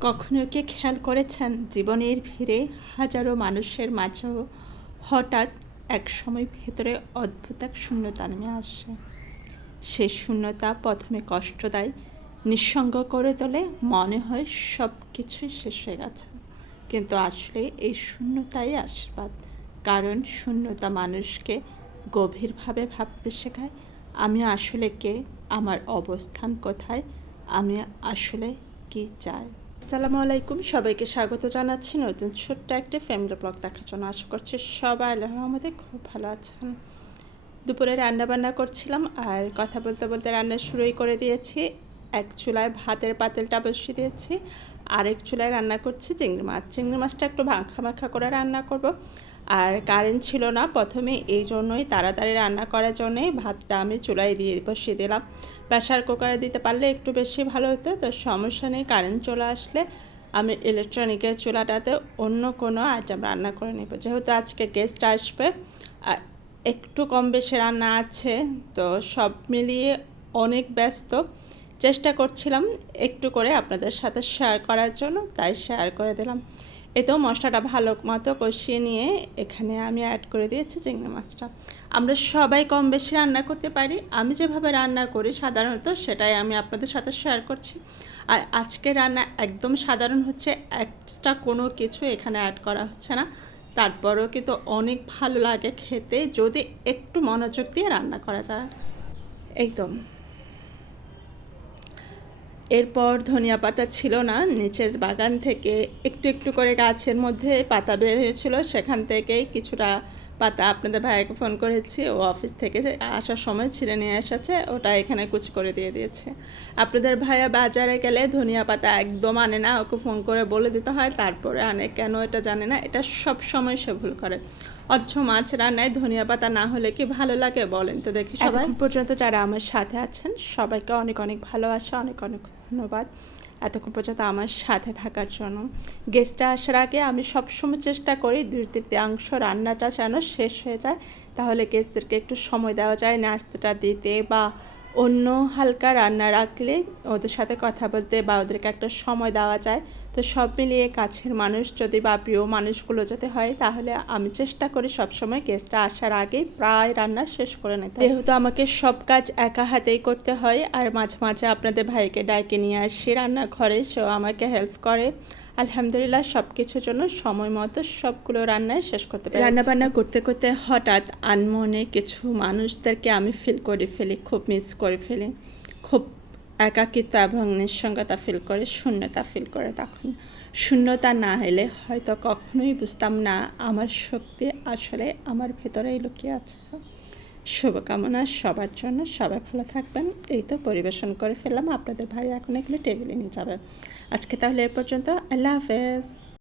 কখনো কি খেয়াল করেছেন জীবনের ভিড়ে হাজারো মানুষের মাঝেও হঠাৎ এক সময় ভেতরে অদ্ভুত এক শূন্যতা নেমে আসে? সে শূন্যতা প্রথমে কষ্ট দেয়, নিঃসঙ্গ করে তোলে, মনে হয় সব কিছুই শেষ হয়ে গেছে। কিন্তু আসলে এই শূন্যতাই আশীর্বাদ। কারণ শূন্যতা মানুষকে গভীরভাবে ভাবতে শেখায়, আমি আসলে কে, আমার অবস্থান কোথায়, আমি আসলে কি চাই? আসসালামু আলাইকুম। সবাইকে স্বাগত জানাচ্ছি নতুন ছোট্ট একটা ফ্যামিলি ব্লগ দেখার জন্য। আশা করছি সবাই রহমতে খুব ভালো আছেন। দুপুরে রান্না বান্না করছিলাম আর কথা বলতে বলতে রান্না শুরুই করে দিয়েছি। এক চুলায় ভাতের পাতেলটা বসিয়ে দিয়েছি। আরেক চুলায় রান্না করছি চিংড়ি মাছ। চিংড়ি মাছটা একটু মাখা মাখা করে রান্না করব। আর কারেন্ট ছিল না, প্রথমে এই জন্যই তাড়াতাড়ি রান্না করার জন্যই ভাতটা আমি চুলায় দিয়ে বসিয়ে দিলাম। প্রেশার কুকারে দিতে পারলে একটু বেশি ভালো হতো, তো সমস্যা নেই কারেন্ট চলে আসলে আমি ইলেকট্রনিকের চুলাটাতে অন্য কোনো আইটেম রান্না করে নেব। যেহেতু আজকে গেস্ট আসবে একটু কম বেশি রান্না আছে, তো সব মিলিয়ে অনেক ব্যস্ত। চেষ্টা করছিলাম একটু করে আপনাদের সাথে শেয়ার করার জন্য, তাই শেয়ার করে দিলাম। এতেও মশলাটা ভালো মতো কষিয়ে নিয়ে এখানে আমি অ্যাড করে দিয়েছি চিংড়ি মাছটা। আমরা সবাই কম বেশি রান্না করতে পারি, আমি যেভাবে রান্না করি সাধারণত সেটাই আমি আপনাদের সাথে শেয়ার করছি। আর আজকে রান্না একদম সাধারণ হচ্ছে এক্সট্রা কোনো কিছু এখানে অ্যাড করা হচ্ছে না। তারপরেও কিন্তু অনেক ভালো লাগে খেতে, যদি একটু মনোযোগ দিয়ে রান্না করা যায়। একদম এরপর ধনিয়া পাতা ছিল না, নিচের বাগান থেকে একটু একটু করে গাছের মধ্যে পাতা বের হয়েছিল। সেখান থেকেই কিছুটা পাতা আপনাদের ভাইকে ফোন করেছি, ও অফিস থেকে আসার সময় ছিঁড়ে নিয়ে এসেছে, ওটা এখানে কুচ করে দিয়ে দিয়েছে। আপনাদের ভাইয়া বাজারে গেলে ধনিয়া পাতা একদম আনে না, ওকে ফোন করে বলে দিতে হয়, তারপরে আনে। কেন এটা জানে না, এটা সব সময় সে ভুল করে। অথচ মাছ রান্নায় ধনিয়া পাতা না হলে কি ভালো লাগে বলেন তো দেখি সবাই। পর্যন্ত যারা আমার সাথে আছেন, সবাইকে অনেক অনেক ভালোবাসা, অনেক অনেক ধন্যবাদ। এতক্ষণ পর্যন্ত আমার সাথে থাকার জন্য। গেস্টটা আসার আগে আমি সবসময় চেষ্টা করি দুই তৃতীয়াংশ রান্নাটা যেন শেষ হয়ে যায়। তাহলে গেস্টদেরকে একটু সময় দেওয়া যায়, নাস্তাটা দিতে বা অন্য হালকা রান্না রাখলে ওদের সাথে কথা বলতে বা ওদেরকে একটা সময় দেওয়া যায়, তো সব মিলিয়ে কাছের মানুষ যদি বা প্রিয় মানুষগুলো যদি হয়, তাহলে আমি চেষ্টা করি সবসময় গেস্টটা আসার আগেই প্রায় রান্না শেষ করে নিতে। যেহেতু আমাকে সব কাজ একা হাতেই করতে হয়, আর মাঝে মাঝে আপনাদের ভাইকে ডাইকে নিয়ে আসি রান্নাঘরে সেও আমাকে হেল্প করে। আলহামদুলিল্লাহ সব কিছুর জন্য সময় মতো সবগুলো রান্নায় শেষ করতে পারি রান্না বান্না করতে করতে হঠাৎ আনমনে কিছু মানুষদেরকে আমি ফিল করে ফেলি, খুব মিস করে ফেলি। খুব একাকিত্ব এবং নিঃসঙ্গতা ফিল করে, শূন্যতা ফিল করে তখন। শূন্যতা না এলে হয়তো কখনোই বুঝতাম না আমার শক্তি আসলে আমার ভেতরেই লুকিয়ে আছে। শুভকামনা সবার জন্য। সবাই ভালো থাকবেন। এই তো পরিবেশন করে ফেললাম। আপনাদের ভাই এখন এগুলো টেবিলে নিয়ে যাবে। আজকে তাহলে এ পর্যন্ত। আল্লাহ হাফেজ।